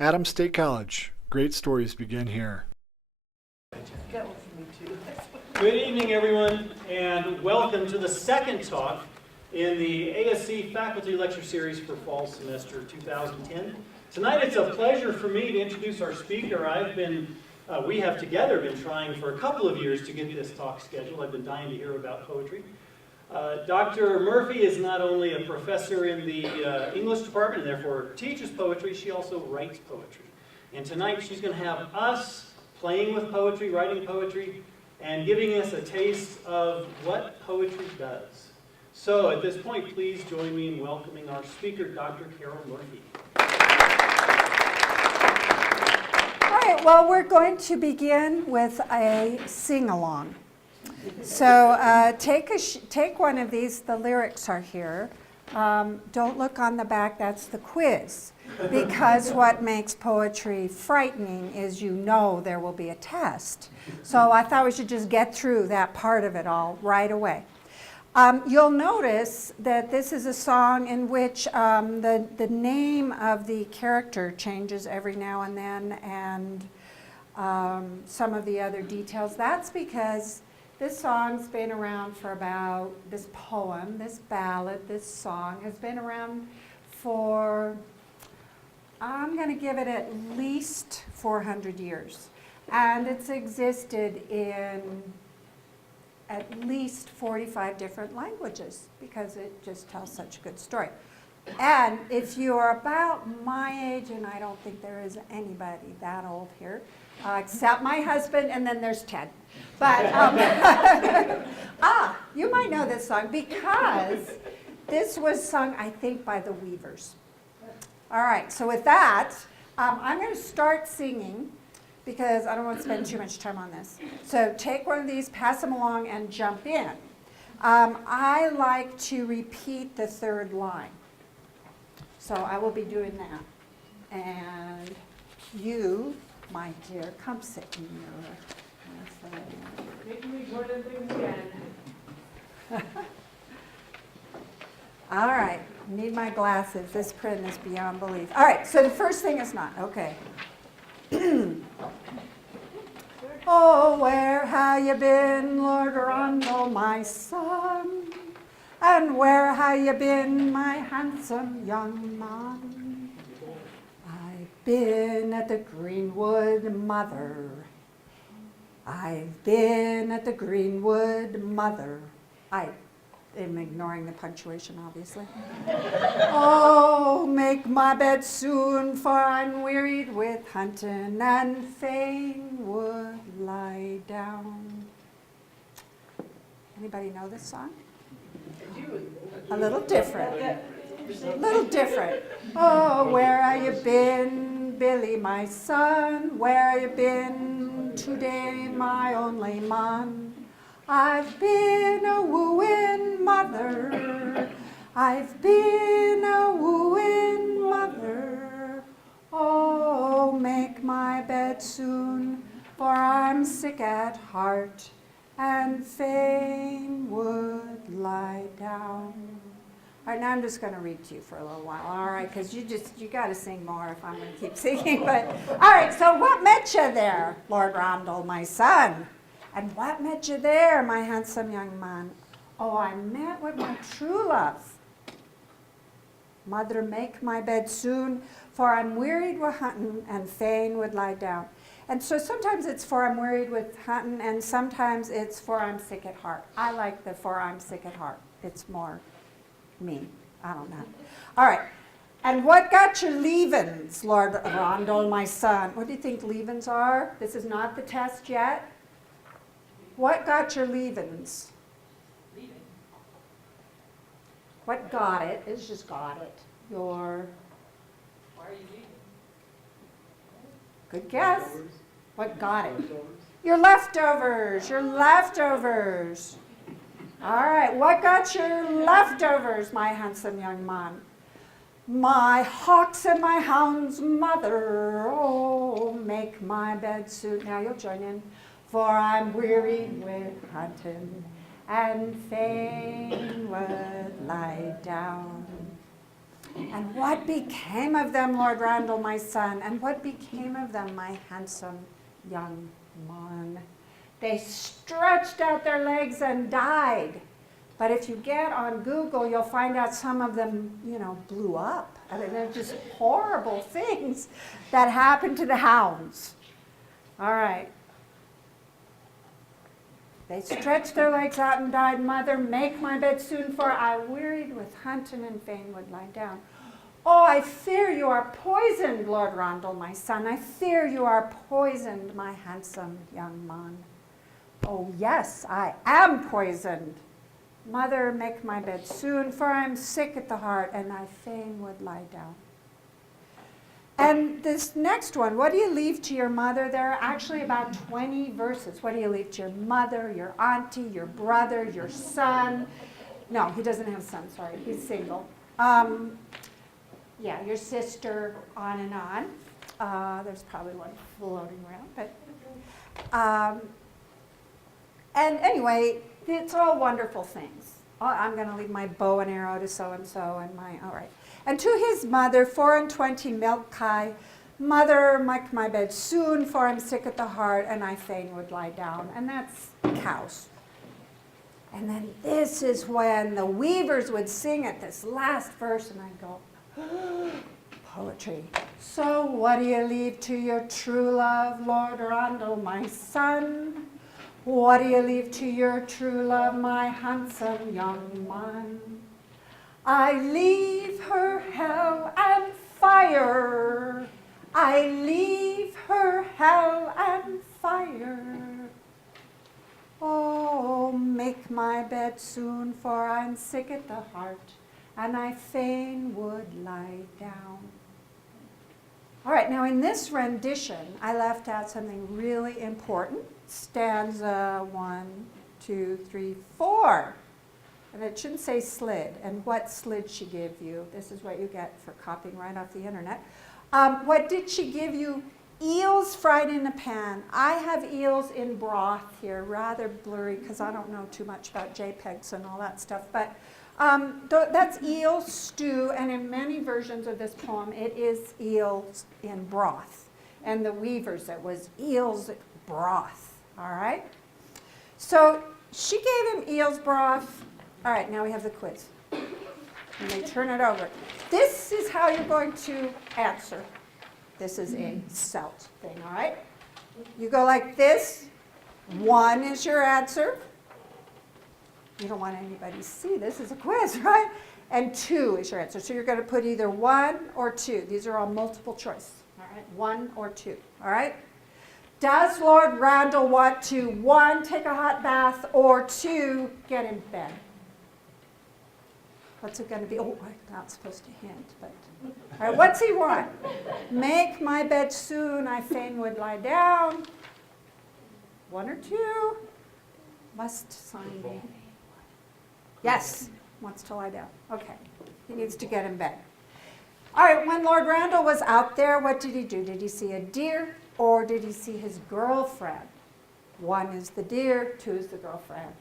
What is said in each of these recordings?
Adams State College. Great stories begin here. Good evening, everyone, and welcome to the second talk in the ASC Faculty Lecture Series for fall semester 2010. Tonight it's a pleasure for me to introduce our speaker. We have together been trying for a couple of years to get this talk scheduled. I've been dying to hear about poetry. Dr. Murphy is not only a professor in the English department and therefore teaches poetry, she also writes poetry. And tonight she's going to have us playing with poetry, writing poetry, and giving us a taste of what poetry does. So at this point, please join me in welcoming our speaker, Dr. Guerrero-Murphy. All right, well, we're going to begin with a sing-along. So take one of these. The lyrics are here. Don't look on the back, that's the quiz. Because what makes poetry frightening is you know there will be a test. So I thought we should just get through that part of it all right away. You'll notice that this is a song in which the name of the character changes every now and then, and some of the other details. That's because this song's been around for about, this poem, this ballad, this song has been around for, I'm going to give it at least 400 years. And it's existed in at least 45 different languages because it just tells such a good story. And if you're about my age, and I don't think there is anybody that old here, except my husband, and then there's Ted. But, you might know this song because this was sung, I think, by the Weavers. All right, so with that, I'm going to start singing because I don't want to spend too much time on this. So take one of these, pass them along, and jump in. I like to repeat the third line. So I will be doing that. And you, my dear, come sit in your... Make me more than things again. All right, need my glasses. This print is beyond belief. All right, so the first thing is not, okay. Oh, where have you been, Lord Rondo, my son? And where have you been, my handsome young man? I've been at the greenwood, mother. I've been at the greenwood, mother. I am ignoring the punctuation, obviously. Oh, make my bed soon, for I'm wearied with hunting, and fain would lie down. Anybody know this song? A little different. A little different. Oh, where have you been, Billy, my son? Where have you been today, my only man? I've been a wooing mother. I've been a wooing mother. Oh, make my bed soon, for I'm sick at heart, and fain would lie down. All right, now I'm just going to read to you for a little while, all right, because you got to sing more if I'm going to keep singing. But all right, so what met you there, Lord Rondell, my son? And what met you there, my handsome young man? Oh, I met with my true love. Mother, make my bed soon, for I'm wearied with hunting, and fain would lie down. And so sometimes it's for I'm wearied with hunting, and sometimes it's for I'm sick at heart. I like the for I'm sick at heart. It's more me. I don't know. All right. And what got your leavings, Lord Rondell, my son? What do you think leavings are? This is not the test yet. What got your leavings? Leaving. What got it is just got it. Your... Why are you leaving? Good guess. What got it? Your leftovers. Your leftovers. All right. What got your leftovers, my handsome young man? My hawks and my hounds, mother. Oh, make my bed soon. Now you'll join in. For I'm wearied with hunting, and fain would lie down. And what became of them, Lord Randall, my son? And what became of them, my handsome young man? They stretched out their legs and died. But if you get on Google, you'll find out some of them, blew up. I mean, they're just horrible things that happened to the hounds. All right. They stretched their legs out and died. Mother, make my bed soon, for I wearied with hunting and fain would lie down. Oh, I fear you are poisoned, Lord Randall, my son. I fear you are poisoned, my handsome young man. Oh, yes, I am poisoned. Mother, make my bed soon, for I am sick at the heart, and I fain would lie down. And this next one, what do you leave to your mother? There are actually about 20 verses. What do you leave to your mother, your auntie, your brother, your son? No, he doesn't have a son, sorry, he's single. Yeah, your sister, on and on. There's probably one floating around, but and anyway, it's all wonderful things. Oh, I'm going to leave my bow and arrow to so-and-so and all right. And to his mother, 24 milk kine, Mother, make my bed soon, for I'm sick at the heart, and I fain would lie down. And that's cows. And then this is when the weavers would sing at this last verse, and I'd go, poetry. So what do you leave to your true love, Lord Randall, my son? What do you leave to your true love, my handsome young man? I leave her hell and fire. I leave her hell and fire. Oh, make my bed soon, for I'm sick at the heart, and I fain would lie down. All right, now in this rendition, I left out something really important. Stanza 1, 2, 3, 4. And it shouldn't say slid. And what slid she give you? This is what you get for copying right off the internet. What did she give you? Eels fried in a pan. I have eels in broth here, rather blurry because I don't know too much about JPEGs and all that stuff. But that's eel stew, and in many versions of this poem, it is eels in broth. And the weavers, it was eels broth. All right? So she gave him eels broth. All right, now we have the quiz. And they turn it over. This is how you're going to answer. This is a CELT thing, all right? You go like this. 1 is your answer. You don't want anybody to see this. It's a quiz, right? And 2 is your answer. So you're going to put either 1 or 2. These are all multiple choice, all right? 1 or 2, all right? Does Lord Randall want to, 1, take a hot bath, or 2, get in bed? What's it going to be? Oh, I'm not supposed to hint, but all right, what's he want? Make my bed soon, I fain would lie down. 1 or 2? Must sign me. Yes, wants to lie down. Okay, he needs to get in bed. All right, when Lord Randall was out there, what did he do? Did he see a deer, or did he see his girlfriend? 1 is the deer, 2 is the girlfriend.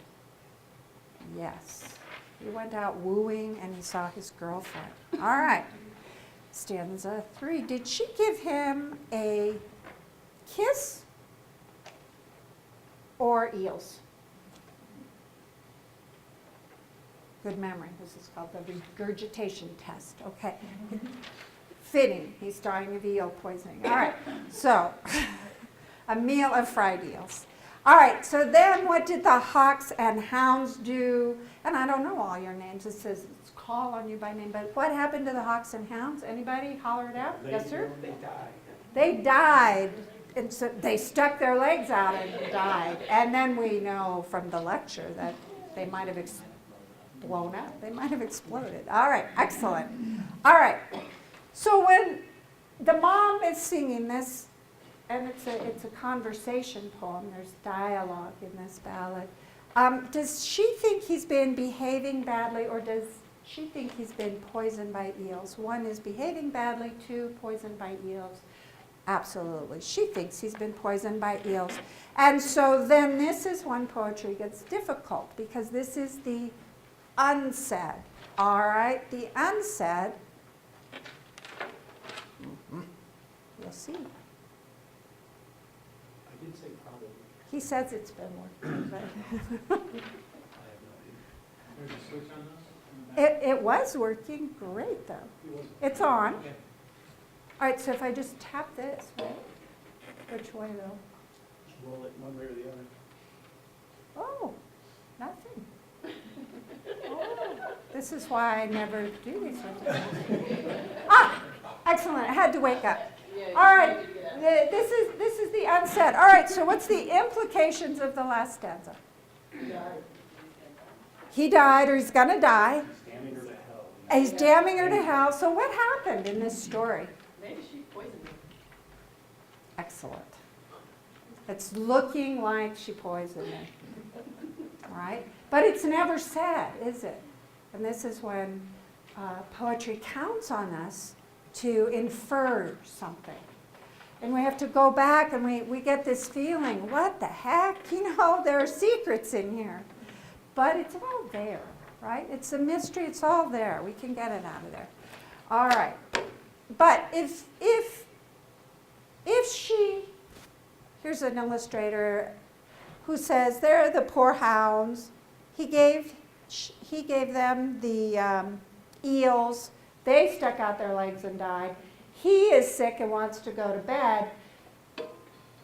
Yes. He went out wooing and he saw his girlfriend. All right. Stanza 3. Did she give him a kiss or eels? Good memory. This is called the regurgitation test. Okay. Fitting. He's dying of eel poisoning. All right. So, a meal of fried eels. All right, so then what did the hawks and hounds do? And I don't know all your names. It says it's call on you by name, but what happened to the hawks and hounds? Anybody holler it out? Yes, sir? They died. They died. And so they stuck their legs out and died. And then we know from the lecture that they might have blown up. They might have exploded. All right, excellent. All right, so when the mom is singing this, and it's a conversation poem. There's dialogue in this ballad. Does she think he's been behaving badly, or does she think he's been poisoned by eels? 1 is behaving badly, 2, poisoned by eels. Absolutely. She thinks he's been poisoned by eels. And so then this is when poetry gets difficult, because this is the unsaid. All right? The unsaid see. I did say probably. He says it's been working, but I have no idea. There's a switch on this? it was working great, though. It's on. Okay. All right, so if I just tap this, right? Which way, though? Just roll it one way or the other. Oh, nothing. Oh, this is why I never do these sorts of things. Ah, excellent. I had to wake up. All right, this is the unsaid. All right, so what's the implications of the last stanza? He died, or he's going to die. Damning her to hell. He's damning her to hell. So what happened in this story? Maybe she poisoned him. Excellent. It's looking like she poisoned him. All right? But it's never said, is it? And this is when poetry counts on us to infer something. And we have to go back and we get this feeling, what the heck? You know, there are secrets in here. But it's all there, right? It's a mystery. It's all there. We can get it out of there. All right. But if she, here's an illustrator who says, they're the poor hounds. He gave them the eels. They stuck out their legs and died. He is sick and wants to go to bed.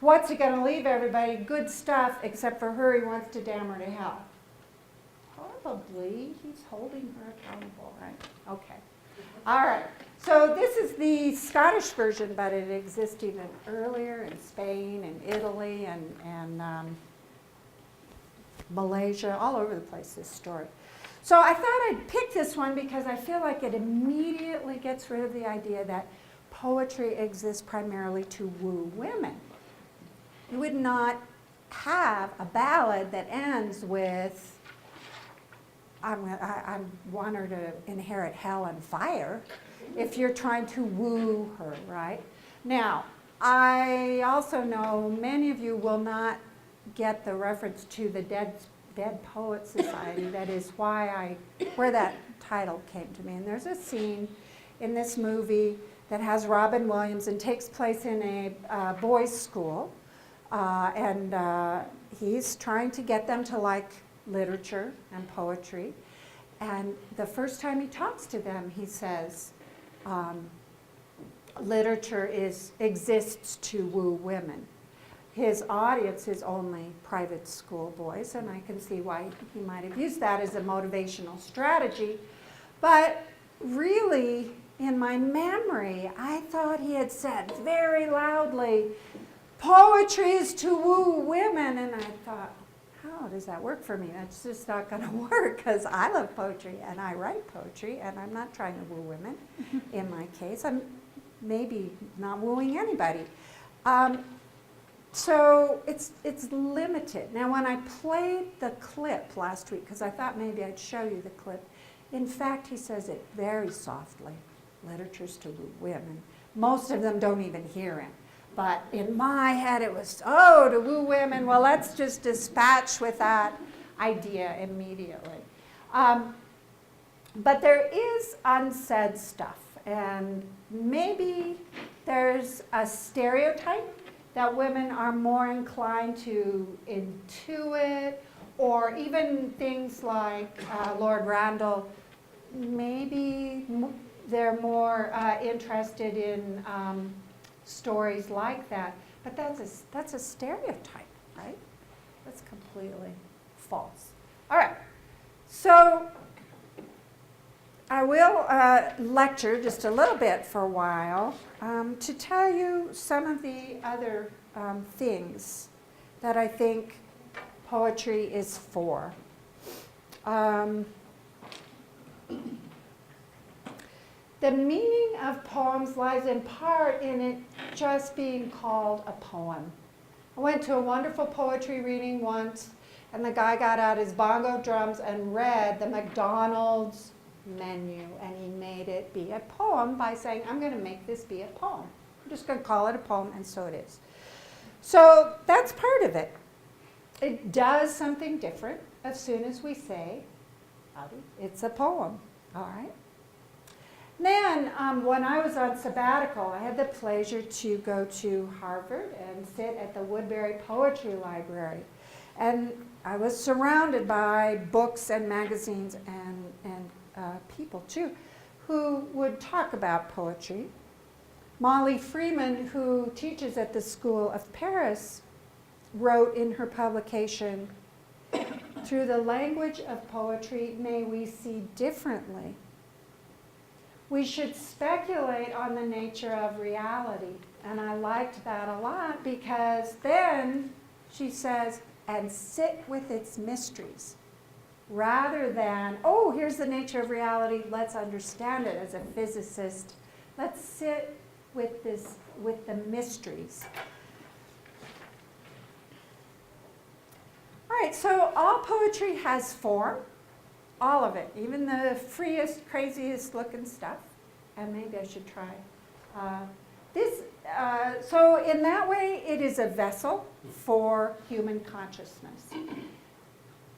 What's he going to leave everybody? Good stuff, except for her. He wants to damn her to hell. Probably he's holding her accountable, right? Okay. All right. So this is the Scottish version, but it exists even earlier in Spain and Italy and Malaysia, all over the place, this story. So I thought I'd pick this one because I feel like it immediately gets rid of the idea that poetry exists primarily to woo women. You would not have a ballad that ends with, I want her to inherit hell and fire, if you're trying to woo her, right? Now, I also know many of you will not get the reference to the Dead Poets Society. That is where that title came to me. And there's a scene in this movie that has Robin Williams and takes place in a boys' school. And he's trying to get them to like literature and poetry. And the first time he talks to them, he says, literature exists to woo women. His audience is only private school boys, and I can see why he might have used that as a motivational strategy. But really, in my memory, I thought he had said very loudly, poetry is to woo women, and I thought, how does that work for me? That's just not going to work, because I love poetry, and I write poetry, and I'm not trying to woo women in my case. I'm maybe not wooing anybody. So it's limited. Now, when I played the clip last week, because I thought maybe I'd show you the clip, in fact, he says it very softly. Literature's to woo women. Most of them don't even hear him. But in my head, it was, oh, to woo women. Well, let's just dispatch with that idea immediately. But there is unsaid stuff. And maybe there's a stereotype that women are more inclined to intuit, or even things like Lord Randall, maybe they're more interested in stories like that. But that's a stereotype, right? That's completely false. All right, so I will lecture just a little bit for a while to tell you some of the other things that I think poetry is for. The meaning of poems lies in part in it just being called a poem. I went to a wonderful poetry reading once, and the guy got out his bongo drums and read the McDonald's menu, and he made it be a poem by saying, I'm going to make this be a poem. I'm just going to call it a poem, and so it is. So that's part of it. It does something different as soon as we say, it's a poem, all right? Then, when I was on sabbatical, I had the pleasure to go to Harvard and sit at the Woodbury Poetry Library. And I was surrounded by books and magazines and people, too, who would talk about poetry. Molly Freeman, who teaches at the School of Paris, wrote in her publication, "Through the language of poetry, may we see differently. We should speculate on the nature of reality." And I liked that a lot because then she says, and sit with its mysteries, rather than, oh, here's the nature of reality, let's understand it as a physicist. Let's sit with the mysteries. All right, so all poetry has form, all of it, even the freest, craziest looking stuff. And maybe I should try this. So in that way, it is a vessel for human consciousness.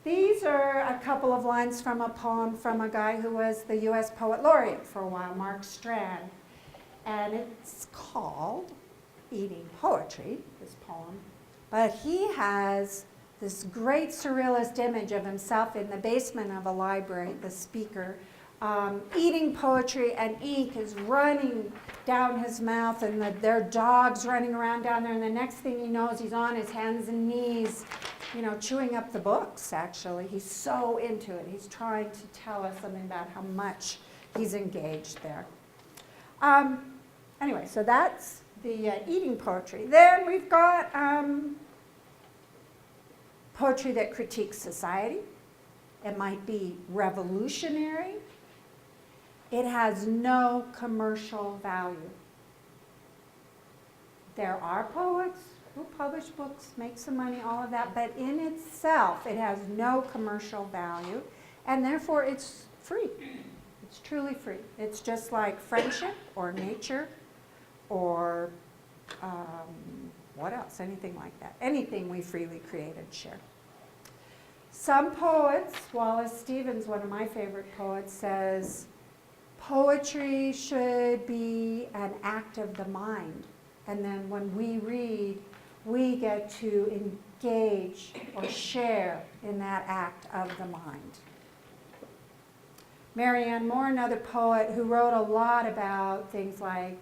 These are a couple of lines from a poem from a guy who was the U.S. Poet Laureate for a while, Mark Strand. And it's called Eating Poetry, this poem. But he has this great surrealist image of himself in the basement of a library, the speaker, eating poetry, and ink is running down his mouth, and there are dogs running around down there, and the next thing he knows, he's on his hands and knees, chewing up the books, actually. He's so into it. He's trying to tell us something about how much he's engaged there. Anyway, so that's the eating poetry. Then we've got poetry that critiques society. It might be revolutionary. It has no commercial value. There are poets who publish books, make some money, all of that, but in itself, it has no commercial value, and therefore it's free. It's truly free. It's just like friendship or nature or what else? Anything like that. Anything we freely create and share. Some poets, Wallace Stevens, one of my favorite poets, says, poetry should be an act of the mind. And then when we read, we get to engage or share in that act of the mind. Marianne Moore, another poet who wrote a lot about things like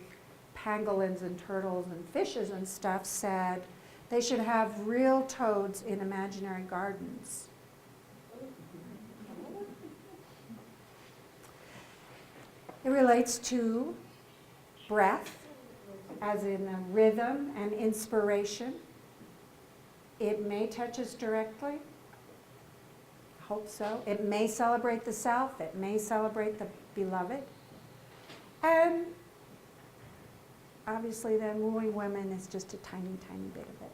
pangolins and turtles and fishes and stuff, said they should have real toads in imaginary gardens. It relates to breath, as in the rhythm and inspiration. It may touch us directly. Hope so. It may celebrate the self. It may celebrate the beloved. And obviously then wooing women is just a tiny, tiny bit of it.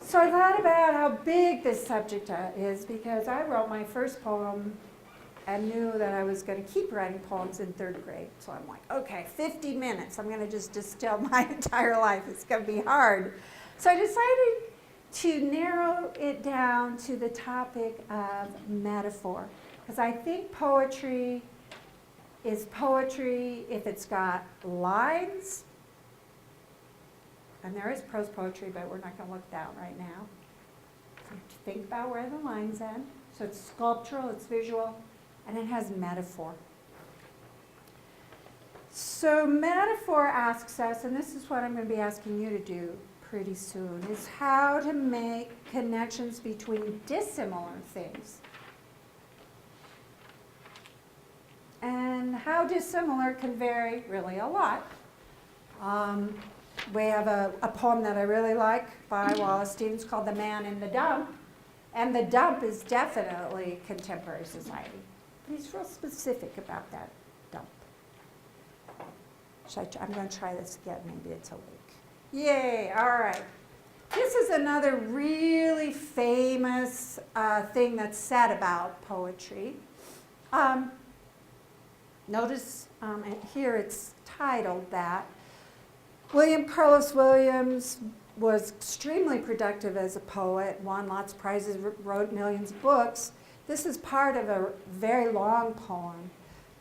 So I thought about how big this subject is because I wrote my first poem and knew that I was going to keep writing poems in third grade. So I'm like, okay, 50 minutes. I'm going to just distill my entire life. It's going to be hard. So I decided to narrow it down to the topic of metaphor. Because I think poetry is poetry if it's got lines. And there is prose poetry, but we're not going to look at that right now. So think about where the lines end. So it's sculptural, it's visual, and it has metaphor. So metaphor asks us, and this is what I'm going to be asking you to do pretty soon, is how to make connections between dissimilar things. And how dissimilar can vary really a lot. We have a poem that I really like by Wallace Stevens called The Man in the Dump. And the dump is definitely contemporary society. But he's real specific about that dump. I'm going to try this again. Maybe it's awake. Yay, all right. This is another really famous thing that's said about poetry. Notice here it's titled that. William Carlos Williams was extremely productive as a poet, won lots of prizes, wrote millions of books. This is part of a very long poem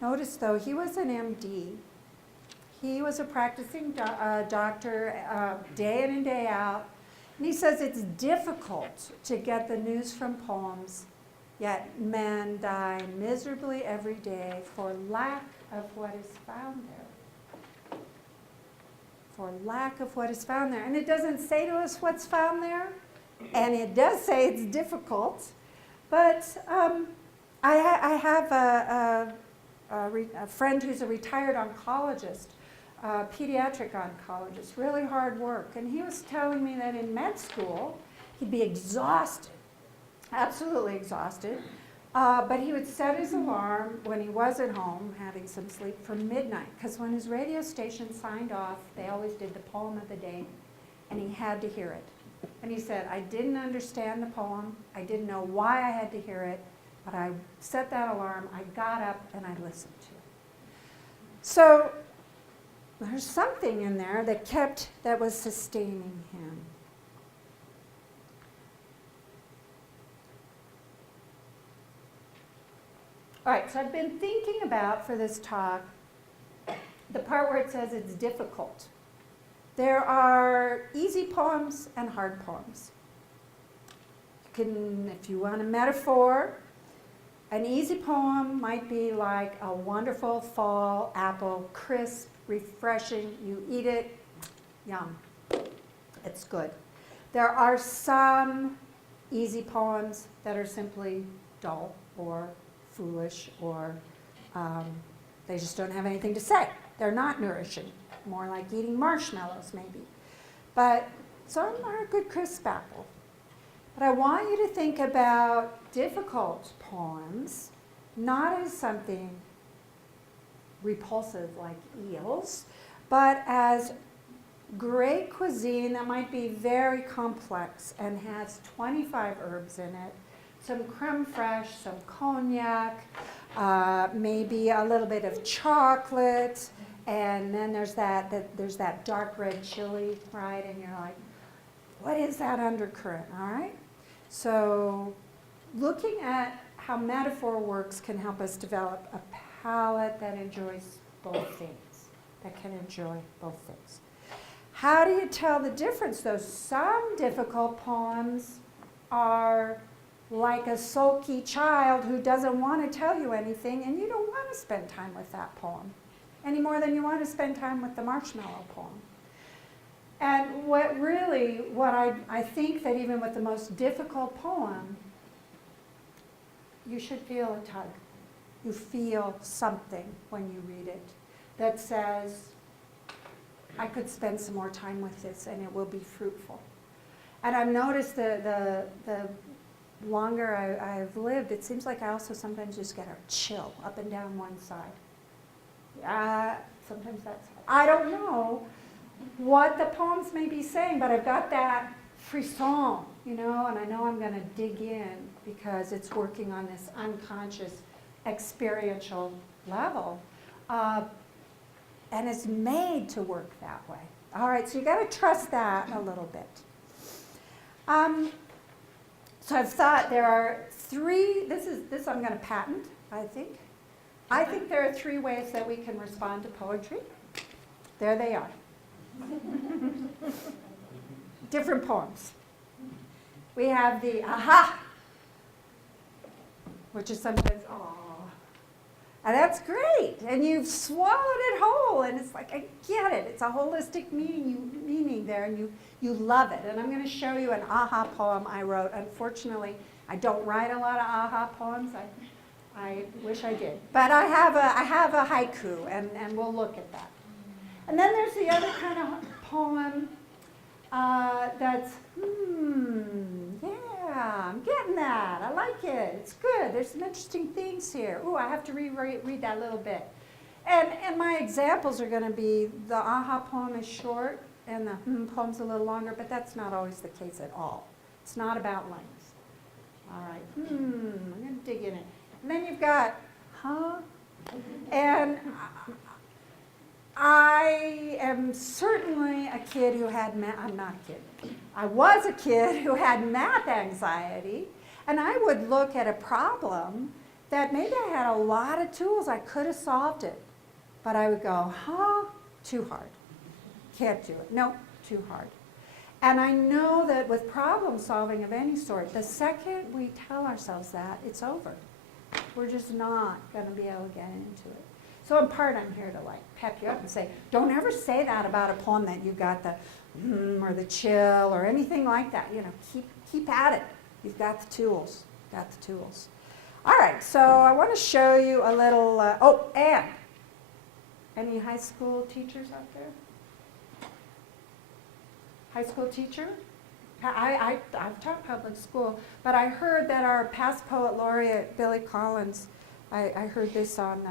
Notice, though, he was an MD. He was a practicing doctor day in and day out. And he says it's difficult to get the news from poems, yet men die miserably every day for lack of what is found there. For lack of what is found there. And it doesn't say to us what's found there, and it does say it's difficult. But I have a friend who's a retired oncologist, pediatric oncologist, really hard work. And he was telling me that in med school, he'd be exhausted, absolutely exhausted. But he would set his alarm when he was at home, having some sleep, for midnight. Because when his radio station signed off, they always did the poem of the day, and he had to hear it. And he said, I didn't understand the poem. I didn't know why I had to hear it. But I set that alarm, I got up, and I listened to it. So there's something in there that was sustaining him. All right, so I've been thinking about, for this talk, the part where it says it's difficult. There are easy poems and hard poems. You can, if you want a metaphor, an easy poem might be like a wonderful fall apple, crisp, refreshing. You eat it, yum. It's good. There are some easy poems that are simply dull or foolish, or they just don't have anything to say. They're not nourishing, more like eating marshmallows maybe. But some are a good crisp apple. But I want you to think about difficult poems, not as something repulsive like eels, but as great cuisine that might be very complex and has 25 herbs in it, some creme fraiche, some cognac, maybe a little bit of chocolate, and then there's that dark red chili, right? And you're like, what is that undercurrent, all right? So looking at how metaphor works can help us develop a palate that enjoys both things, that can enjoy both things. How do you tell the difference, though? Some difficult poems are like a sulky child who doesn't want to tell you anything, and you don't want to spend time with that poem any more than you want to spend time with the marshmallow poem. And what I think that even with the most difficult poem, you should feel a tug. You feel something when you read it that says, I could spend some more time with this and it will be fruitful. And I've noticed the longer I've lived, it seems like I also sometimes just get a chill up and down one side. Sometimes that's, I don't know what the poems may be saying, but I've got that frisson, and I know I'm going to dig in because it's working on this unconscious experiential level. And it's made to work that way. All right, so you got to trust that a little bit. So I've thought there are three, this I'm going to patent, I think. I think there are three ways that we can respond to poetry. There they are. Different poems. We have the aha, which is sometimes, aw. And that's great. And you've swallowed it whole. And it's like, I get it. It's a holistic meaning there. And you love it. And I'm going to show you an aha poem I wrote. Unfortunately, I don't write a lot of aha poems. I wish I did. But I have a haiku, and we'll look at that. And then there's the other kind of poem that's, yeah, I'm getting that. I like it. It's good. There's some interesting things here. Ooh, I have to reread that little bit. And my examples are going to be the aha poem is short and the poem's a little longer, but that's not always the case at all. It's not about length. All right. I'm going to dig in it. And then you've got, and I am certainly a kid who had, I'm not kidding. I was a kid who had math anxiety, and I would look at a problem that maybe I had a lot of tools, I could have solved it. But I would go, too hard. Can't do it. No, too hard. And I know that with problem solving of any sort, the second we tell ourselves that, it's over. We're just not going to be able to get into it. So in part, I'm here to like pep you up and say, don't ever say that about a poem that you got the or the chill or anything like that. You know, keep at it. You've got the tools. Got the tools. All right. So I want to show you a little. And any high school teachers out there? High school teacher? I've taught public school, but I heard that our past poet laureate, Billy Collins, I heard this on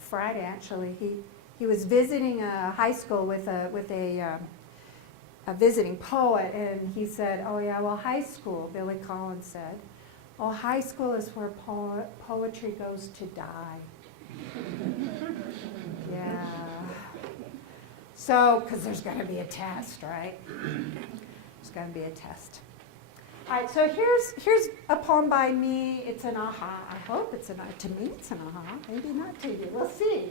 Friday actually. He was visiting a high school with a visiting poet, and he said, oh yeah, well high school, Billy Collins said, oh high school is where poetry goes to die. Yeah. So, because there's going to be a test, right? There's going to be a test. All right, so here's a poem by me. It's an aha. I hope it's an aha. To me, it's an aha. Maybe not to you. We'll see.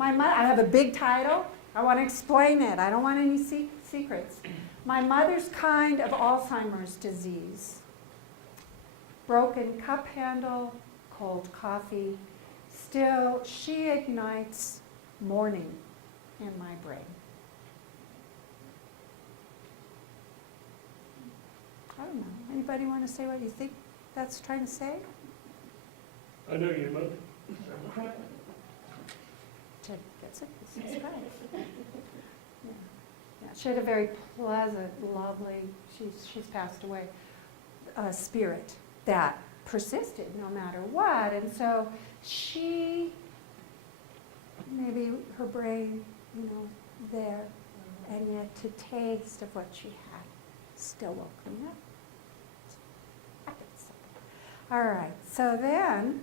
I have a big title. I want to explain it. I don't want any secrets. My mother's kind of Alzheimer's disease. Broken cup handle, cold coffee. Still, she ignites morning in my brain. I don't know. Anybody want to say what you think that's trying to say? I know you, Mother. That's it. This is right. Yeah. She had a very pleasant, lovely, she's passed away, spirit that persisted no matter what. And so she, maybe her brain, there, and yet to taste of what she had still woke me up. All right, so then,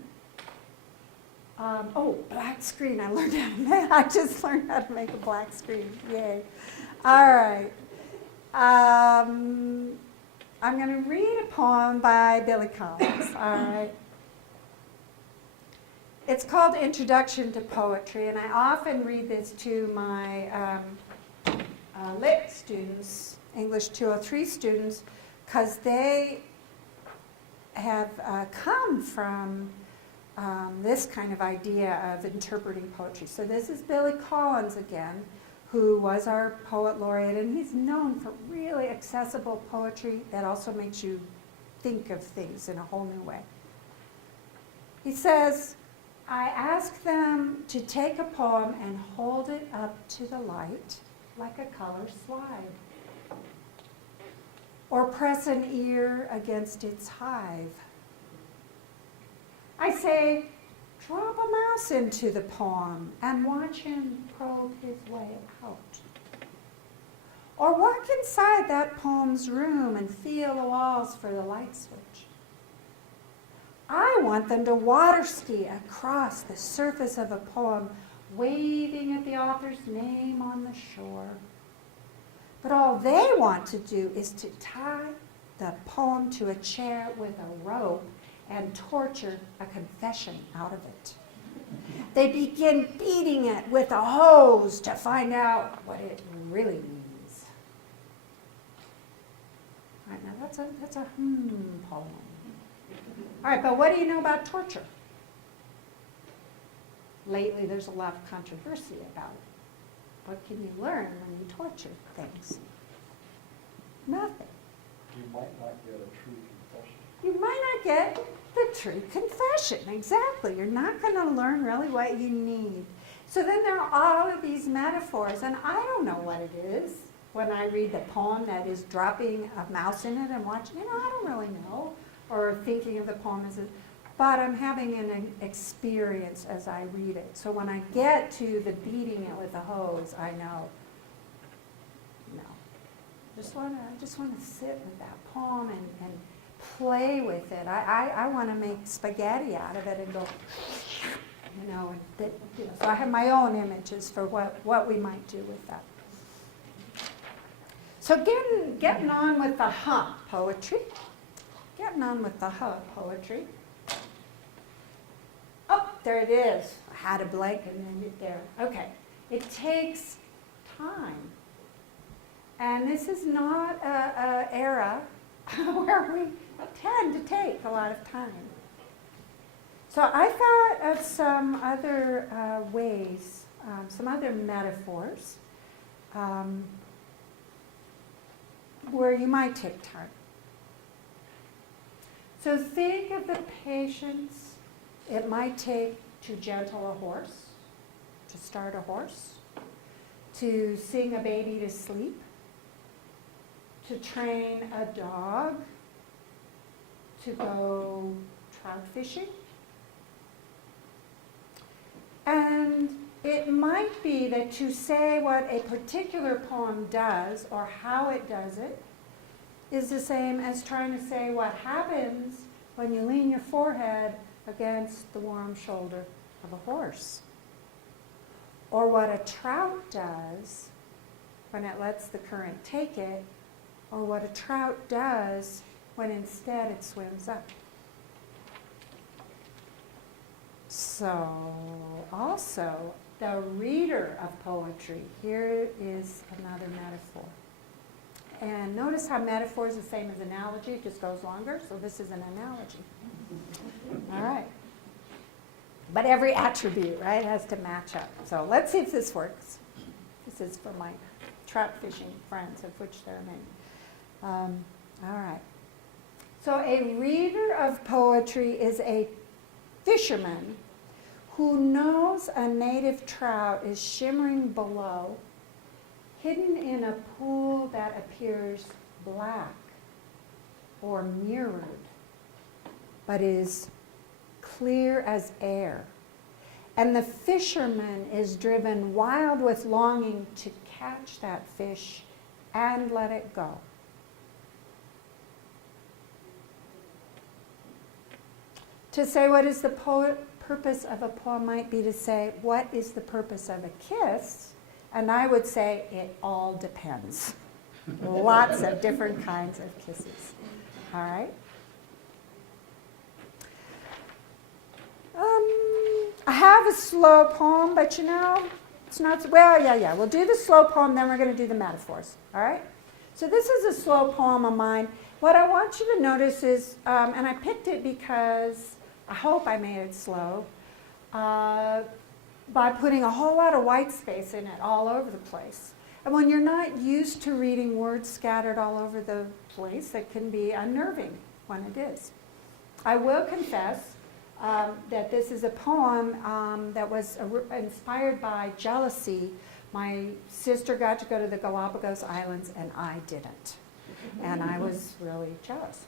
black screen. I just learned how to make a black screen. Yay. All right. I'm going to read a poem by Billy Collins. All right. It's called Introduction to Poetry, and I often read this to my lit students, English 203 students, because they have come from this kind of idea of interpreting poetry. So this is Billy Collins again, who was our poet laureate, and he's known for really accessible poetry that also makes you think of things in a whole new way. He says, I ask them to take a poem and hold it up to the light like a color slide, or press an ear against its hive. I say, drop a mouse into the poem and watch him probe his way out. Or walk inside that poem's room and feel the walls for the light switch. I want them to water ski across the surface of a poem, waving at the author's name on the shore. But all they want to do is to tie the poem to a chair with a rope and torture a confession out of it. They begin beating it with a hose to find out what it really means. All right, now that's a poem. All right, but what do you know about torture? Lately, there's a lot of controversy about it. What can you learn when you torture things? Nothing. You might not get a true confession. You might not get the true confession. Exactly. You're not going to learn really what you need. So then there are all of these metaphors, and I don't know what it is when I read the poem that is dropping a mouse in it and watching it. I don't really know, or thinking of the poem as but I'm having an experience as I read it. So when I get to the beating it with a hose, I know, no. I just want to sit with that poem and play with it. I want to make spaghetti out of it and go, so I have my own images for what we might do with that. So getting on with the poetry. Getting on with the poetry. there it is. I had a blank and then get there. Okay. It takes time. And this is not an era where we tend to take a lot of time. So I thought of some other ways, some other metaphors where you might take time. So think of the patience it might take to gentle a horse, to start a horse, to sing a baby to sleep, to train a dog to go trout fishing. And it might be that to say what a particular poem does or how it does it is the same as trying to say what happens when you lean your forehead against the warm shoulder of a horse. Or what a trout does when it lets the current take it, or what a trout does when instead it swims up. So, also, the reader of poetry. Here is another metaphor. And notice how metaphor is the same as analogy, it just goes longer, so this is an analogy. All right. But every attribute, right, has to match up. So let's see if this works. This is for my trout fishing friends, of which there are many. All right. So a reader of poetry is a fisherman who knows a native trout is shimmering below, hidden in a pool that appears black or mirrored, but is clear as air. And the fisherman is driven wild with longing to catch that fish and let it go. To say what is the purpose of a poem might be to say, what is the purpose of a kiss? And I would say, it all depends. Lots of different kinds of kisses. All right? I have a slow poem, but you know, it's not, well, yeah, we'll do the slow poem, then we're going to do the metaphors. All right? So this is a slow poem of mine. What I want you to notice is, and I picked it because I hope I made it slow, by putting a whole lot of white space in it all over the place. And when you're not used to reading words scattered all over the place, it can be unnerving when it is. I will confess that this is a poem that was inspired by jealousy. My sister got to go to the Galapagos Islands and I didn't. And I was really jealous.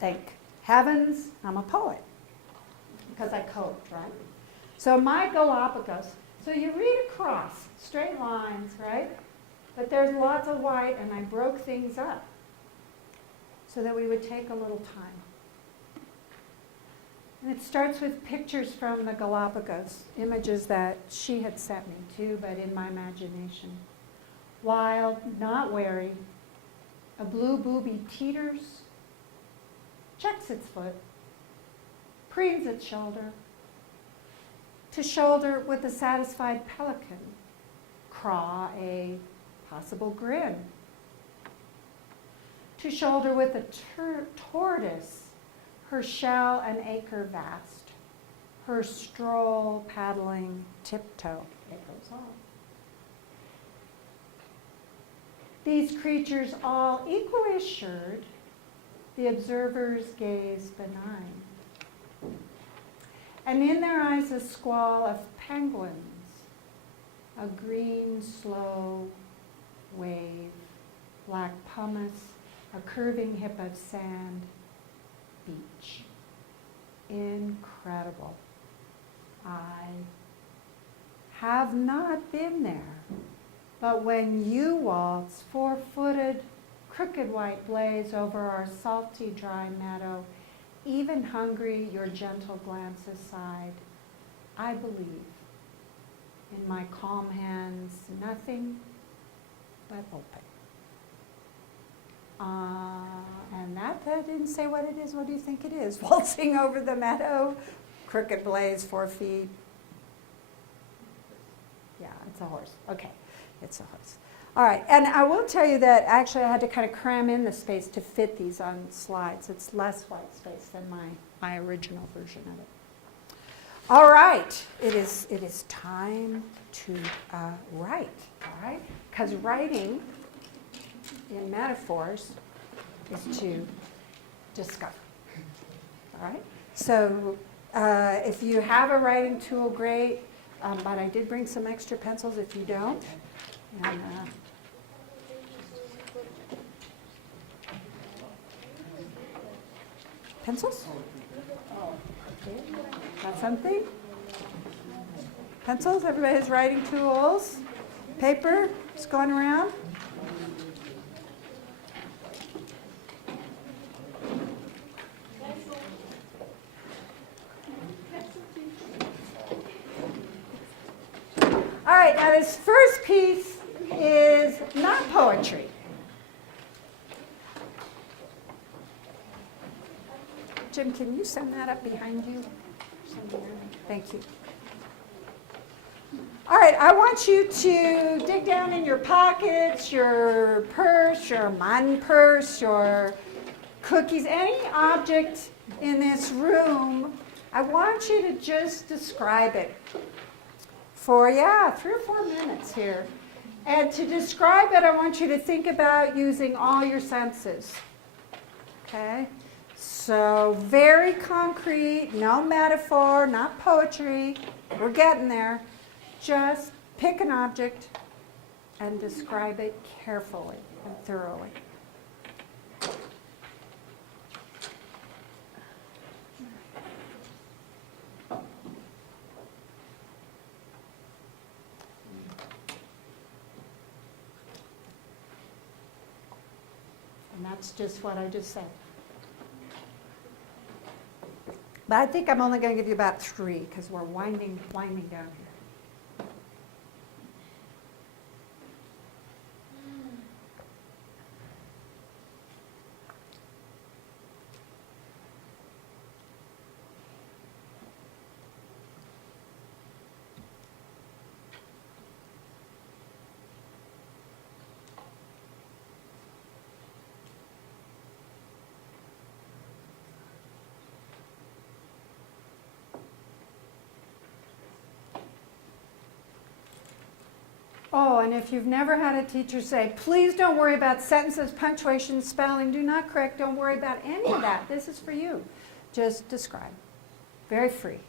Thank heavens I'm a poet, because I coped, right? So my Galapagos, so you read across, straight lines, right? But there's lots of white, and I broke things up so that we would take a little time. And it starts with pictures from the Galapagos, images that she had sent me too, but in my imagination. Wild, not wary, a blue booby teeters, checks its foot, preens its shoulder, to shoulder with a satisfied pelican, craw a possible grin, to shoulder with a tortoise, her shell an acre vast, her stroll paddling tiptoe, it goes on. These creatures all equally assured, the observer's gaze benign. And in their eyes a squall of penguins, a green slow wave, black pumice, a curving hip of sand, beach. Incredible. I have not been there, but when you waltz, four-footed, crooked white blaze over our salty, dry meadow, even hungry, your gentle glance aside, I believe in my calm hands, nothing but open. And that didn't say what it is. What do you think it is? Waltzing over the meadow, crooked blades, 4 feet. Yeah, it's a horse. Okay, it's a horse. All right, and I will tell you that actually I had to kind of cram in the space to fit these on slides. It's less white space than my original version of it. All right, it is time to write, all right? Because writing in metaphors is to discover, all right? So if you have a writing tool, great, but I did bring some extra pencils if you don't. And, pencils? Got something? Pencils? Everybody has writing tools? Paper? Just going around? All right, now this first piece is not poetry. Jim, can you send that up behind you? Thank you. All right, I want you to dig down in your pockets, your purse, your money purse, your cookies, any object in this room. I want you to just describe it for, 3 or 4 minutes here. And to describe it, I want you to think about using all your senses. Okay? So very concrete, no metaphor, not poetry. We're getting there. Just pick an object and describe it carefully and thoroughly. And that's just what I just said. But I think I'm only going to give you about 3 because we're winding down here. Oh, and if you've never had a teacher say, please don't worry about sentences, punctuation, spelling, do not correct, don't worry about any of that. This is for you. Just describe. Very free.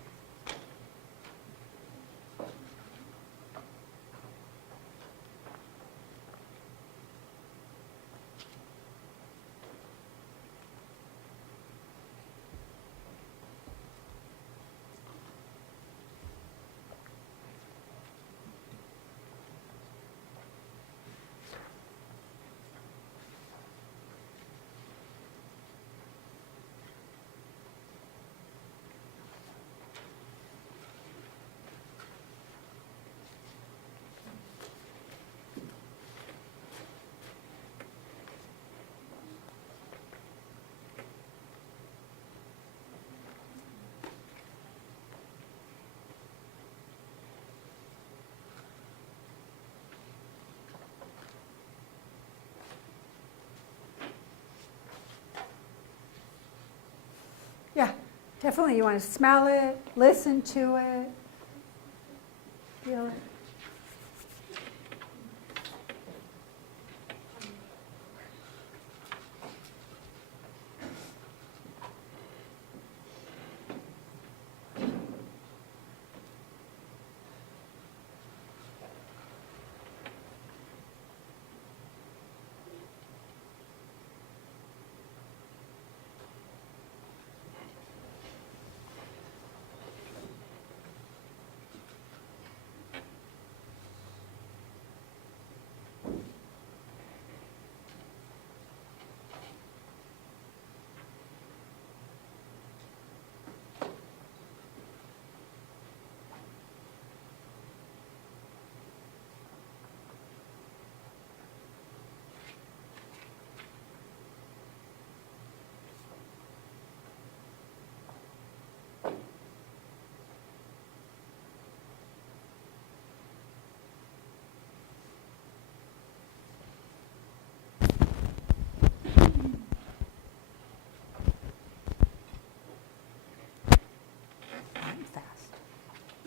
Yeah, definitely. You want to smell it, listen to it, feel it.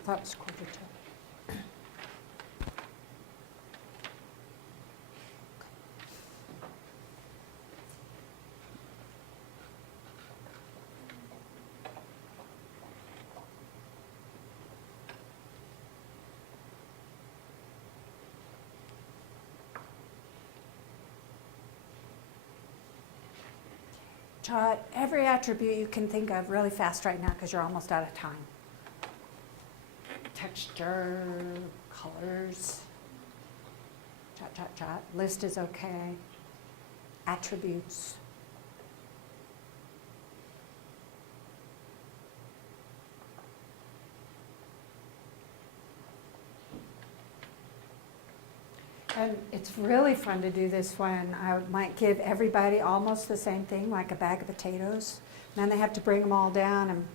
thought it was 1:45. Draw every attribute you can think of really fast right now because you're almost out of time. Texture, colors, jot, jot, jot. List is okay. Attributes. And it's really fun to do this when I might give everybody almost the same thing, like a bag of potatoes. And then they have to bring them all down and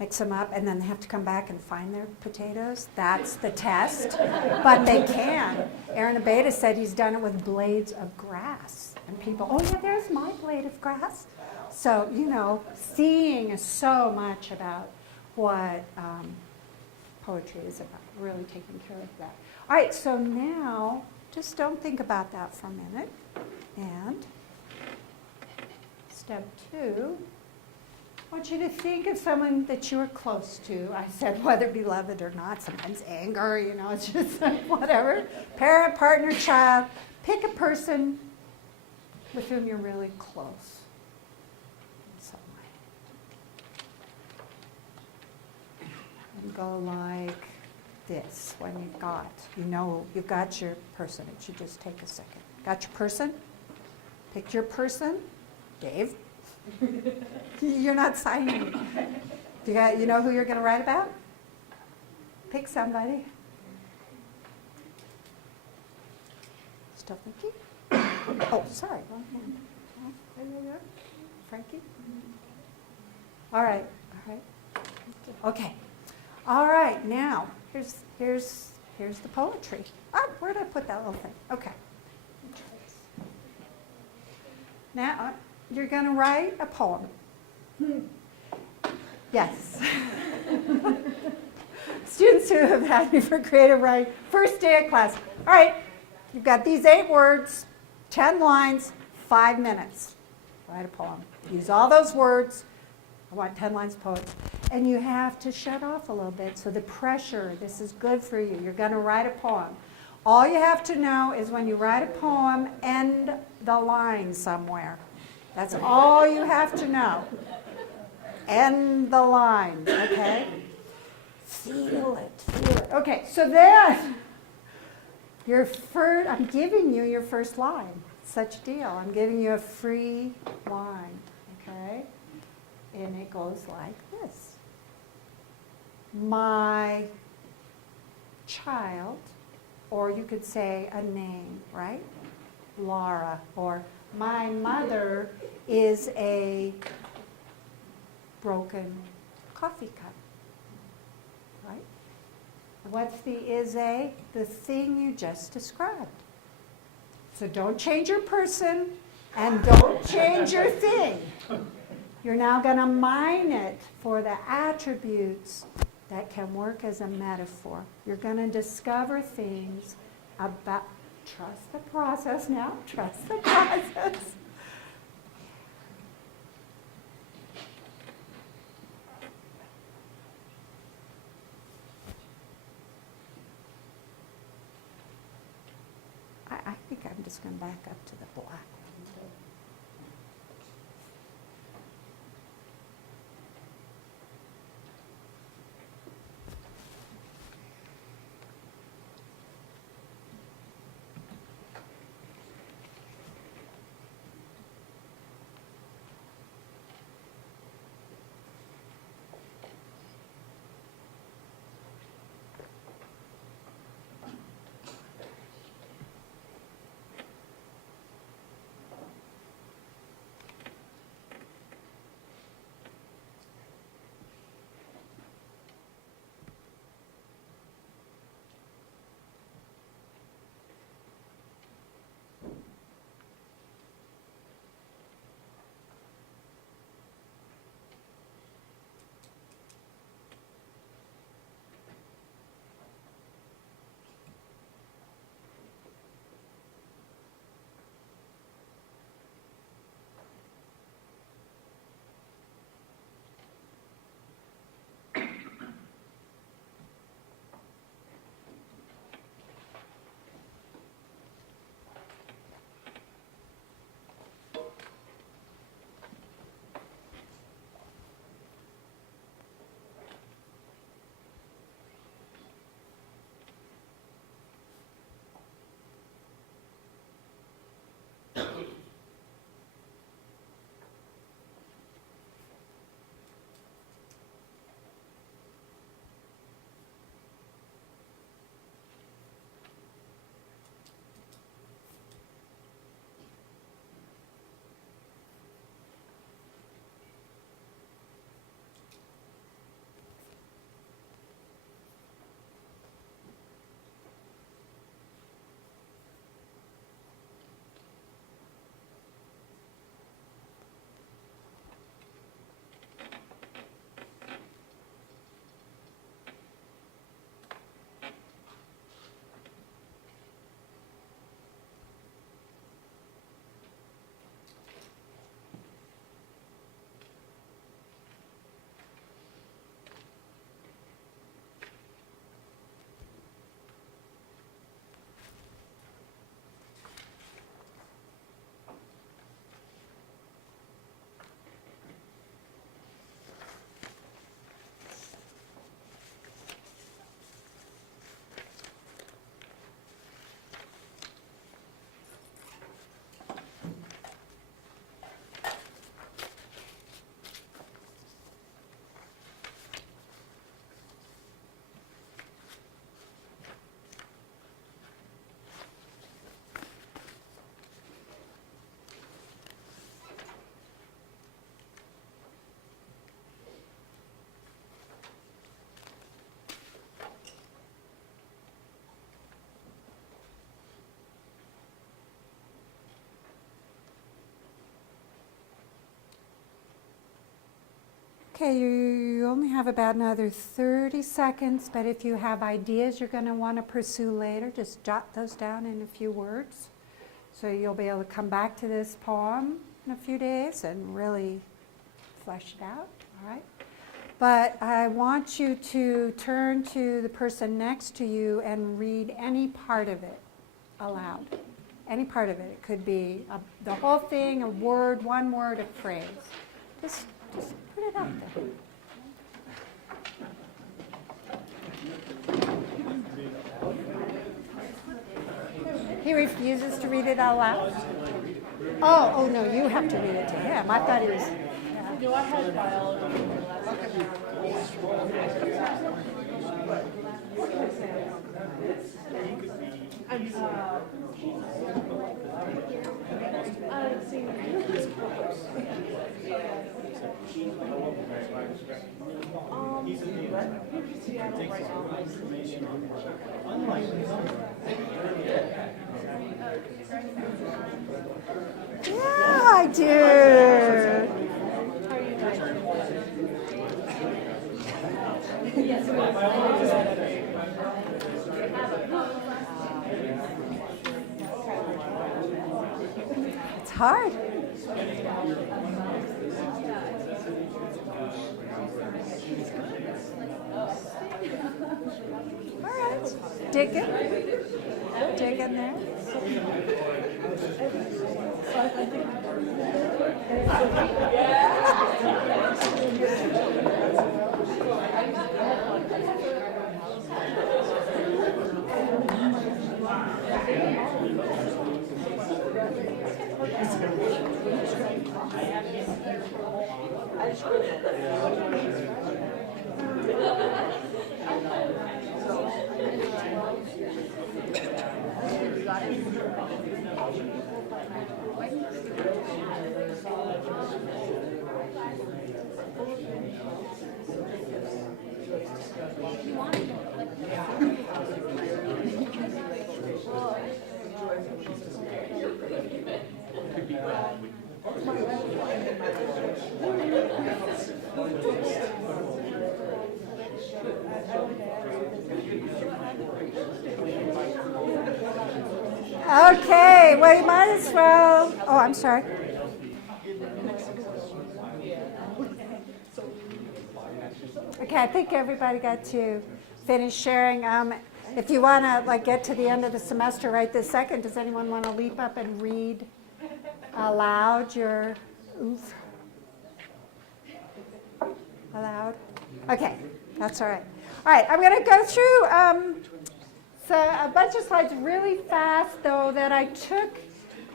mix them up, and then they have to come back and find their potatoes. That's the test. But they can. Aaron Abeda said he's done it with blades of grass. And people, oh yeah, there's my blade of grass. So, you know, seeing is so much about what poetry is about, really taking care of that. All right, so now, just don't think about that for a minute. And step 2, I want you to think of someone that you are close to. I said whether beloved or not, sometimes anger, you know, it's just like whatever. Parent, partner, child. Pick a person with whom you're really close in some way. And go like this when you've got, you've got your person. It should just take a second. Got your person? Pick your person. Dave? You're not signing. You know who you're going to write about? Pick somebody. Still thinking? Oh, sorry, wrong hand. There. Frankie? All right. Okay. All right, now, here's the poetry. Oh, where did I put that little thing? Okay. Now, you're going to write a poem. Yes. Students who have had me for creative writing, first day of class. All right, you've got these 8 words, 10 lines, 5 minutes. Write a poem. Use all those words. I want 10 lines of poetry. And you have to shut off a little bit. So the pressure, this is good for you. You're going to write a poem. All you have to know is when you write a poem, end the line somewhere. That's all you have to know. End the line, okay? Feel it. Okay, so then, I'm giving you your first line. Such a deal. I'm giving you a free line, okay? And it goes like this. My child, or you could say a name, right? Laura, or my mother is a broken coffee cup, right? What's the is a? The thing you just described. So don't change your person and don't change your thing. You're now going to mine it for the attributes that can work as a metaphor. You're going to discover things about, trust the process now, trust the process. I think I'm just going to back up to the black one. Okay, you only have about another 30 seconds, but if you have ideas you're going to want to pursue later, just jot those down in a few words. So you'll be able to come back to this poem in a few days and really flesh it out, all right? But I want you to turn to the person next to you and read any part of it aloud. Any part of it. It could be the whole thing, a word, one word, a phrase. Just put it out there. He refuses to read it out loud? Oh, no, you have to read it to him. I thought he was... No, I had biology. Yeah, I do. It's hard. All right, dig it. Dig in there. Okay, well, you might as well. Oh, I'm sorry. Okay, I think everybody got to finish sharing. If you want to get to the end of the semester right this second, does anyone want to leap up and read aloud your oof? Aloud? Okay, that's all right. All right, I'm going to go through a bunch of slides really fast, though, that I took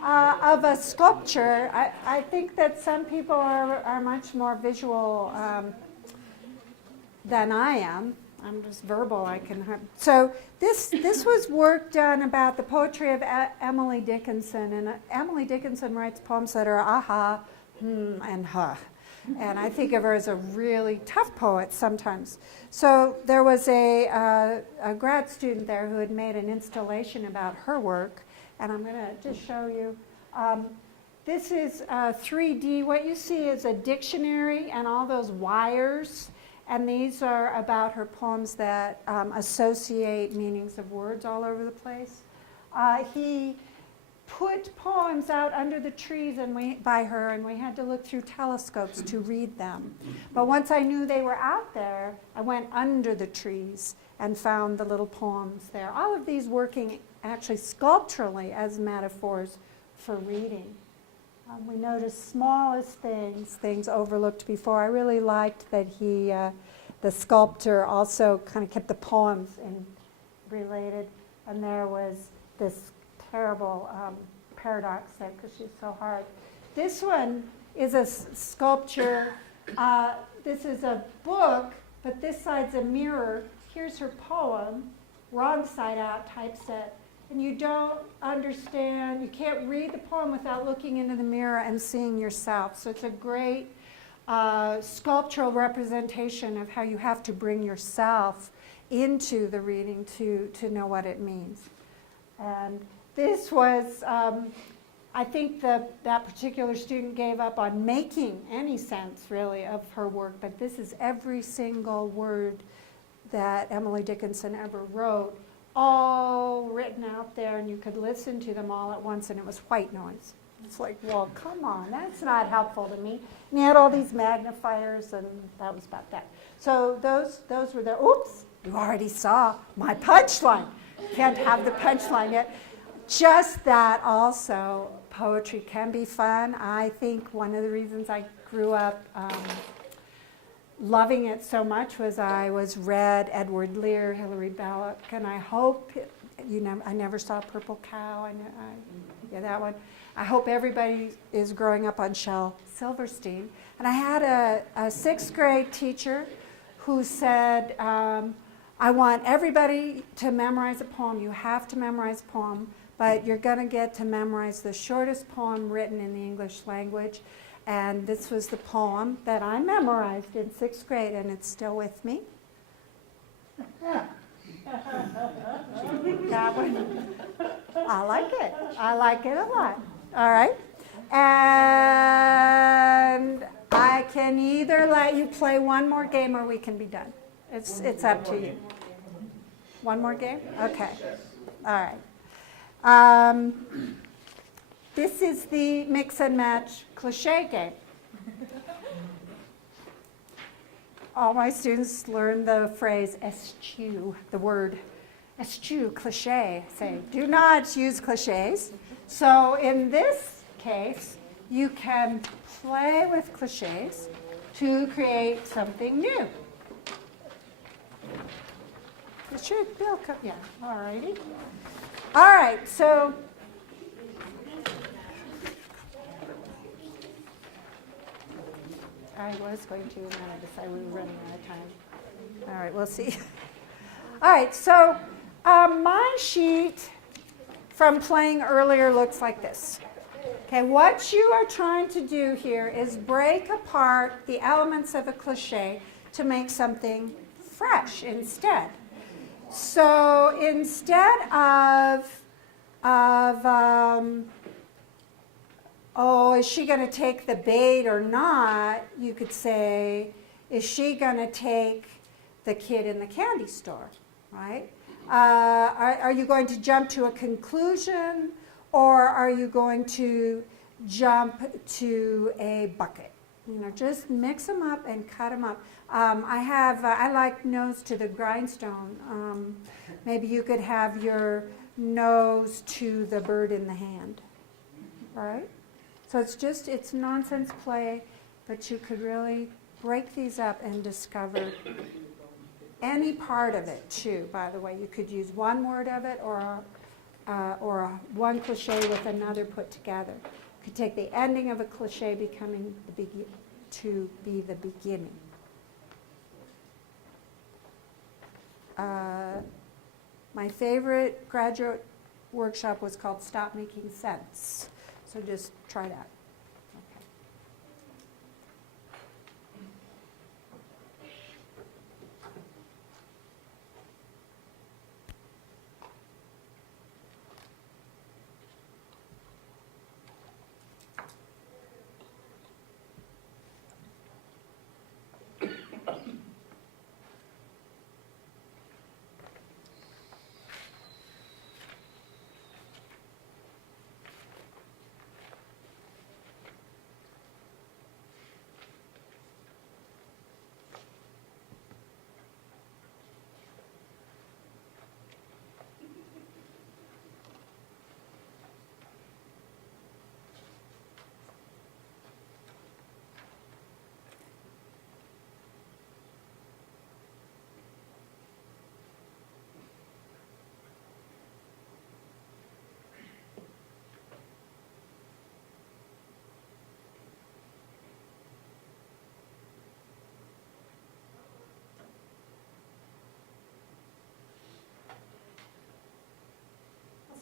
of a sculpture. I think that some people are much more visual than I am. I'm just verbal. So this was work done about the poetry of Emily Dickinson, and Emily Dickinson writes poems that are aha, and huh. And I think of her as a really tough poet sometimes. So there was a grad student there who had made an installation about her work, and I'm going to just show you. This is 3D. What you see is a dictionary and all those wires, and these are about her poems that associate meanings of words all over the place. He put poems out under the trees by her, and we had to look through telescopes to read them. But once I knew they were out there, I went under the trees and found the little poems there. All of these working actually sculpturally as metaphors for reading. We noticed smallest things overlooked before. I really liked that the sculptor also kind of kept the poems related, and there was this terrible paradox there because she's so hard. This one is a sculpture. This is a book, but this side's a mirror. Here's her poem, wrong side out, typeset. And you don't understand, you can't read the poem without looking into the mirror and seeing yourself. So it's a great sculptural representation of how you have to bring yourself into the reading to know what it means. And this was, I think that particular student gave up on making any sense, really, of her work, but this is every single word that Emily Dickinson ever wrote, all written out there, and you could listen to them all at once, and it was white noise. It's like, well, come on, that's not helpful to me. And he had all these magnifiers, and that was about that. So those were the, oops, you already saw my punchline. Can't have the punchline yet. Just that also, poetry can be fun. I think one of the reasons I grew up loving it so much was I was read Edward Lear, Hilary Belloc, and I hope, I never saw Purple Cow, yeah, that one. I hope everybody is growing up on Shel Silverstein. And I had a sixth grade teacher who said, I want everybody to memorize a poem. You have to memorize a poem, but you're going to get to memorize the shortest poem written in the English language. And this was the poem that I memorized in sixth grade, and it's still with me. That one. I like it. I like it a lot. All right. And I can either let you play one more game or we can be done. It's up to you. One more game? Okay. All right. This is the mix and match cliche game. All my students learn the phrase eschew, the word eschew, cliche. Say, do not use cliches. So in this case, you can play with cliches to create something new. It should, Bill, come, yeah, all righty. All right, so I was going to, and then I decided we were running out of time. All right, we'll see. All right, so my sheet from playing earlier looks like this. Okay, what you are trying to do here is break apart the elements of a cliche to make something fresh instead. So instead of oh, is she going to take the bait or not, you could say, is she going to take the kid in the candy store, right? Are you going to jump to a conclusion, or are you going to jump to a bucket? Just mix them up and cut them up. I like nose to the grindstone. Maybe you could have your nose to the bird in the hand, all right? So it's nonsense play, but you could really break these up and discover any part of it too, by the way. You could use one word of it or one cliche with another put together. You could take the ending of a cliche becoming to be the beginning. My favorite graduate workshop was called Stop Making Sense. So just try that. Okay.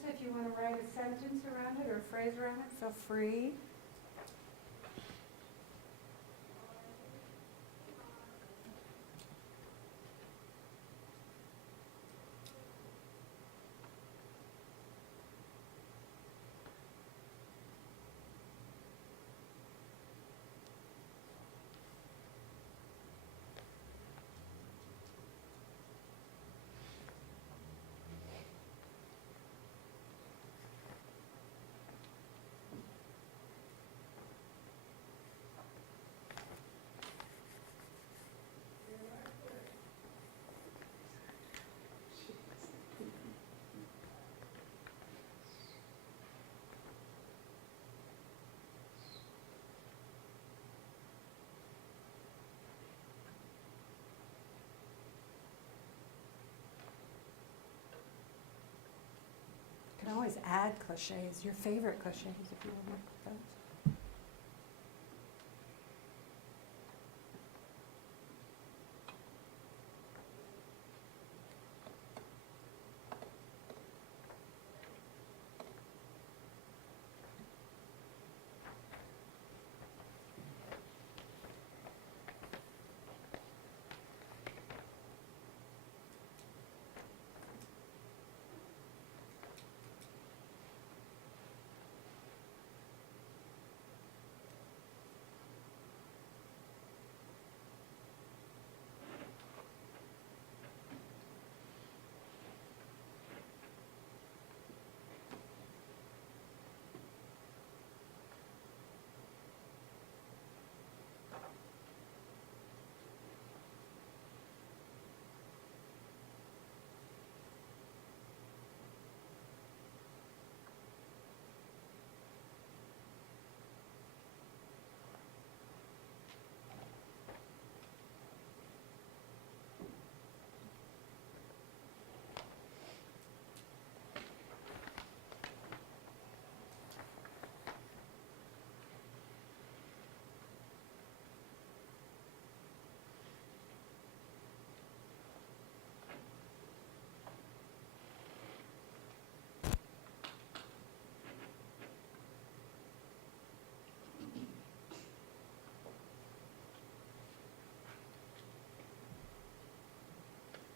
If you want to write a sentence around it or a phrase around it, feel free. can always add cliches, your favorite cliches if you want to put those.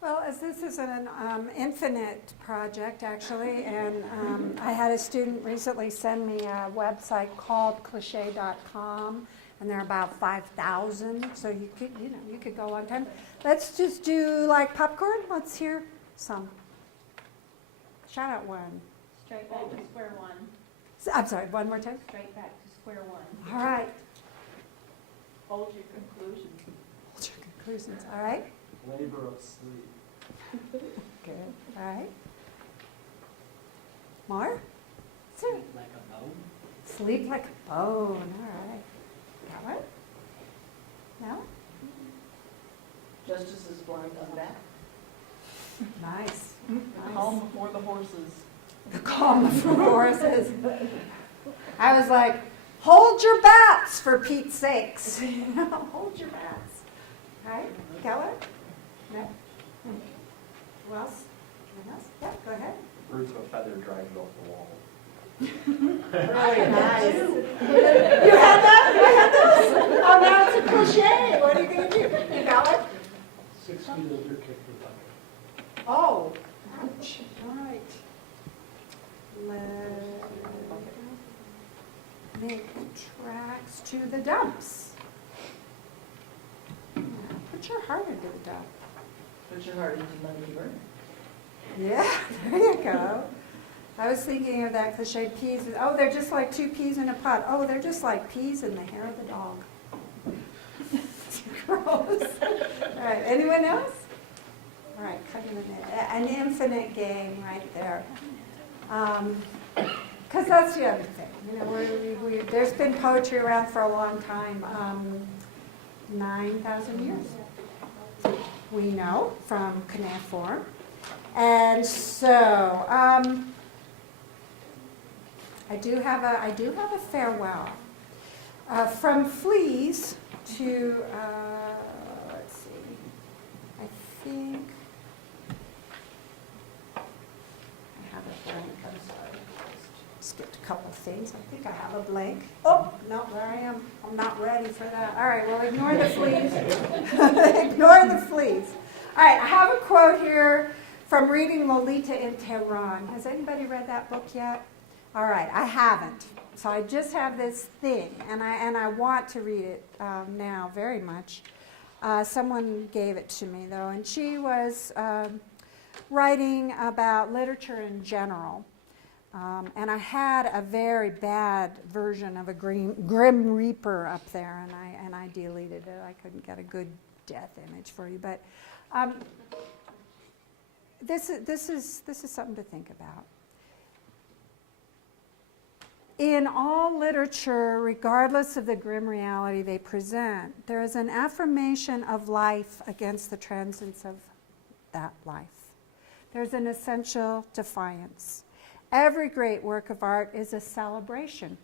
Well, as this is an infinite project, actually, and I had a student recently send me a website called cliche.com, and there are about 5,000, so you could go on time. Let's just do like popcorn. Let's hear some. Shout out one. Straight back to square one. I'm sorry, one more time. Straight back to square one. All right. Hold your conclusions. What's your conclusions? All right. Labor of sleep. Good. All right. More? Sir. Like a bone? Sleep like a bone. All right. Got one? No? Justice is blind on that. Nice. The calm before the horses. The calm before the horses. I was like, hold your bats for Pete's sakes. Hold your bats. All right. Got one? No? Who else? Anyone else? Yeah, go ahead. Birds of a feather dragged off the wall. Really nice. You had that? I had those? Oh, now it's a cliche. What are you going to do? You got one? 6 feet of your kick the bucket. Oh. Ouch. All right. Make tracks to the dumps. Put your heart into the dump. Put your heart into money burn. Yeah, there you go. I was thinking of that cliche, peas. Oh, they're just like two peas in a pot. Oh, they're just like peas in the hair of the dog. Gross. All right, anyone else? All right, an infinite game right there. Because that's the other thing. You know, there's been poetry around for a long time, 9,000 years. We know from cuneiform. And so, I do have a farewell from fleas to let's see. I think I have a blank. I'm sorry, just skipped a couple of things. I think I have a blank. Oh no, there I am. I'm not ready for that. All right, well, ignore the fleas. Ignore the fleas. All right, I have a quote here from reading Lolita in Tehran. Has anybody read that book yet? All right, I haven't. So I just have this thing, and I want to read it now very much. Someone gave it to me, though, and she was writing about literature in general. And I had a very bad version of a Grim Reaper up there, and I deleted it. I couldn't get a good death image for you, but this is something to think about. In all literature, regardless of the grim reality they present, there is an affirmation of life against the transience of that life. There's an essential defiance. Every great work of art is a celebration,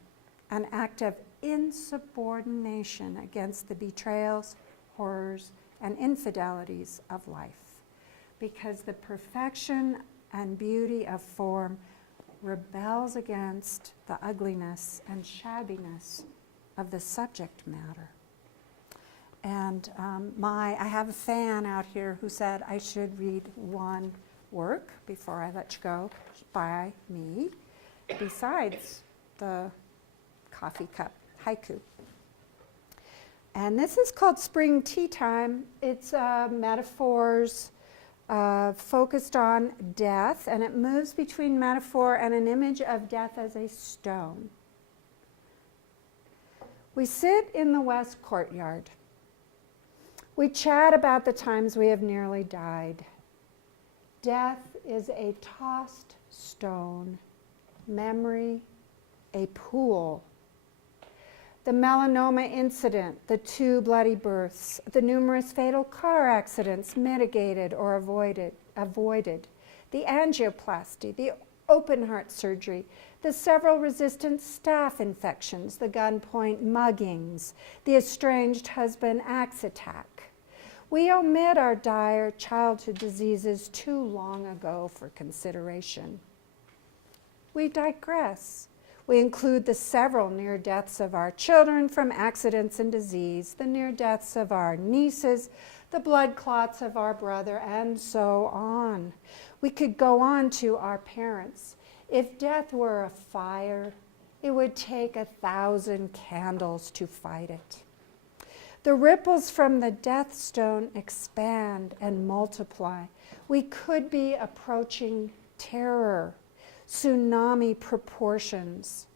an act of insubordination against the betrayals, horrors, and infidelities of life, because the perfection and beauty of form rebels against the ugliness and shabbiness of the subject matter. And I have a fan out here who said I should read one work before I let you go by me, besides the coffee cup haiku. And this is called Spring Tea Time. It's metaphors focused on death, and it moves between metaphor and an image of death as a stone. We sit in the west courtyard. We chat about the times we have nearly died. Death is a tossed stone, memory a pool. The melanoma incident, the 2 bloody births, the numerous fatal car accidents mitigated or avoided, the angioplasty, the open heart surgery, the several resistant staph infections, the gunpoint muggings, the estranged husband axe attack. We omit our dire childhood diseases too long ago for consideration. We digress. We include the several near deaths of our children from accidents and disease, the near deaths of our nieces, the blood clots of our brother, and so on. We could go on to our parents. If death were a fire, it would take 1,000 candles to fight it. The ripples from the death stone expand and multiply. We could be approaching terror, tsunami proportions.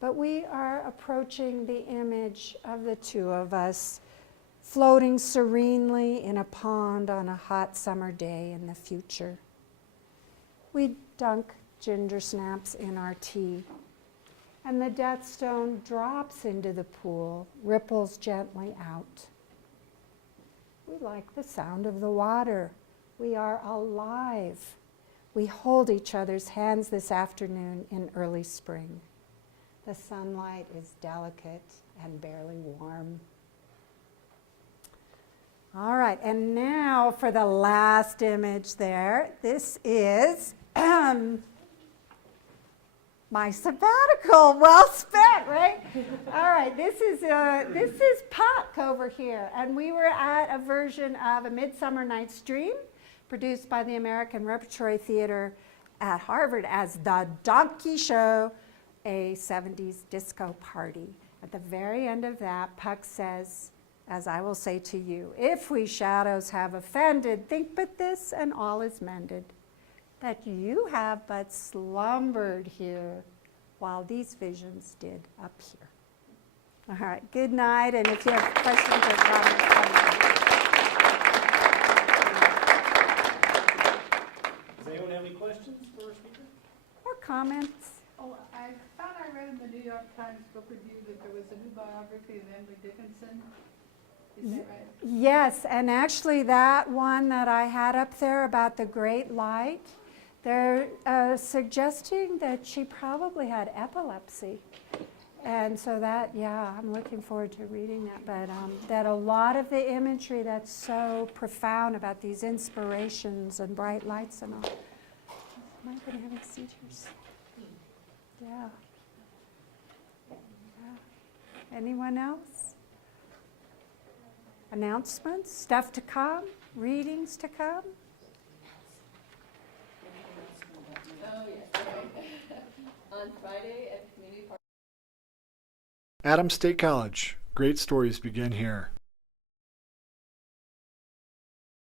But we are approaching the image of the 2 of us floating serenely in a pond on a hot summer day in the future. We dunk ginger snaps in our tea, and the death stone drops into the pool, ripples gently out. We like the sound of the water. We are alive. We hold each other's hands this afternoon in early spring. The sunlight is delicate and barely warm. All right, and now for the last image there. This is my sabbatical, well spent, right? All right, this is Puck over here, and we were at a version of A Midsummer Night's Dream, produced by the American Repertory Theater at Harvard as The Donkey Show, a 70s disco party. At the very end of that, Puck says, as I will say to you, if we shadows have offended, think but this, and all is mended, that you have but slumbered here, while these visions did appear. All right, good night, and if you have questions or comments, Does anyone have any questions for our speaker? or comments. Oh, I thought I read in the New York Times book review that there was a new biography of Emily Dickinson. Is that right? Yes, and actually that one that I had up there about the Great Light, they're suggesting that she probably had epilepsy. And so that, yeah, I'm looking forward to reading that. But that a lot of the imagery that's so profound about these inspirations and bright lights and all. Am I going to have any seizures? Yeah. Yeah. Anyone else? Announcements, stuff to come, readings to come? Oh, yes, on Friday at Community Park. Adams State College. Great stories begin here.